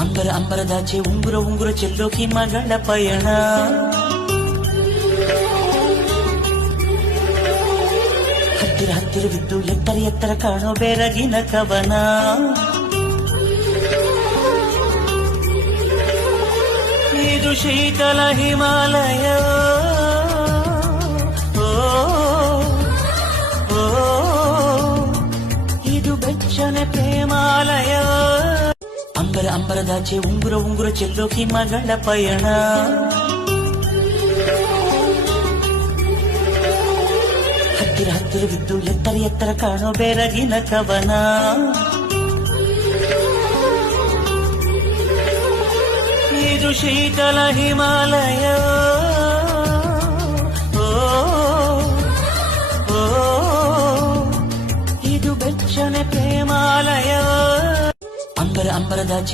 ಅಂಬರ ಅಂಬರದಾಚೆ ಉಂಗುರ ಉಂಗುರ ಚೆಲ್ಲೋ ಹಿಮಗಳ ಪಯಣ. ಹತ್ತಿರ ಹತ್ತಿರವಿದ್ದು ಎತ್ತರ ಎತ್ತರ ಕಾಣೋ ಬೆರಗಿನ ಕವನ. ಇದು ಶೀತಲ ಹಿಮಾಲಯ. ಇದು ಬೆಚ್ಚನೆ ಪ್ರೇಮಾಲಯ. ಅಂಬರ ಅಂಬರದಾಚೆ ಉಂಗುರ ಉಂಗುರ ಚೆಲ್ಲೋ ಹಿಮಗಳ ಪಯಣ. ಹತ್ತಿರ ಹತ್ತಿರವಿದ್ದು ಎತ್ತರ ಎತ್ತರ ಕಾಣೋ ಬೆರಗಿನ ಕವನ. ಇದು ಶೀತಲ ಹಿಮಾಲಯ. ಇದು ಬೆಚ್ಚನೆ ಪ್ರೇಮಾಲಯ. ಅಂಬರ ಅಂಬರದಾಚೆ